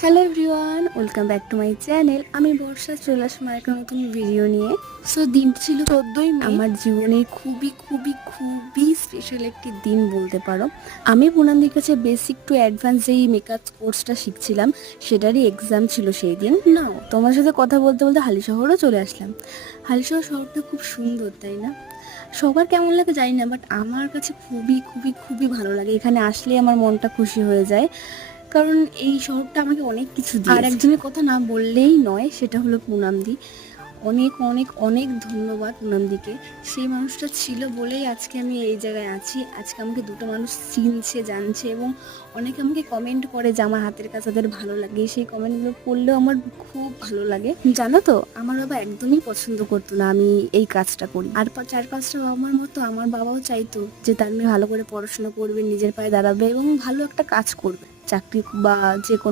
Hello everyone, welcome back to my channel. আমি বর্ষা চলে আসলাম একটা নতুন ভিডিও নিয়ে। সো দিনটি ছিল 14ই মে। আমার জীবনে খুবই খুবই খুবই স্পেশাল একটি দিন বলতে পারো। আমি পুনান্দির কাছে বেসিক টু অ্যাডভান্স যেই মেকআপ কোর্সটা শিখছিলাম সেটারই এক্সাম ছিল সেই দিন। নাও তোমার সাথে কথা বলতে বলতে হালিশহরও চলে আসলাম। হালিশহর শহরটা খুব সুন্দর, তাই না? সবার কেমন লাগে জানি না, বাট আমার কাছে খুবই খুবই খুবই ভালো লাগে। এখানে আসলে আমার মনটা খুশি হয়ে যায়, কারণ এই শহরটা আমাকে অনেক কিছু দিয়েছে। আর একজনের কথা না বললেই নয়, সেটা হলো পুনামদি। অনেক অনেক অনেক ধন্যবাদ পুনামদিকে। সেই মানুষটা ছিল বলেই আজকে আমি এই জায়গায় আছি। আজকে আমাকে দুটো মানুষ চিনছে, জানছে, এবং অনেকে আমাকে কমেন্ট করে যে আমার হাতের কাজ তাদের ভালো লাগে। সেই কমেন্টগুলো পড়লেও আমার খুব ভালো লাগে। জানো তো, আমার বাবা একদমই পছন্দ করতো না আমি এই কাজটা করি। আর চার পাঁচটা বাবার মতো আমার বাবাও চাইতো যে তার মেয়ে ভালো করে পড়াশোনা করবে, নিজের পায়ে দাঁড়াবে এবং ভালো একটা কাজ করবে, চাকরি বা যে কোনো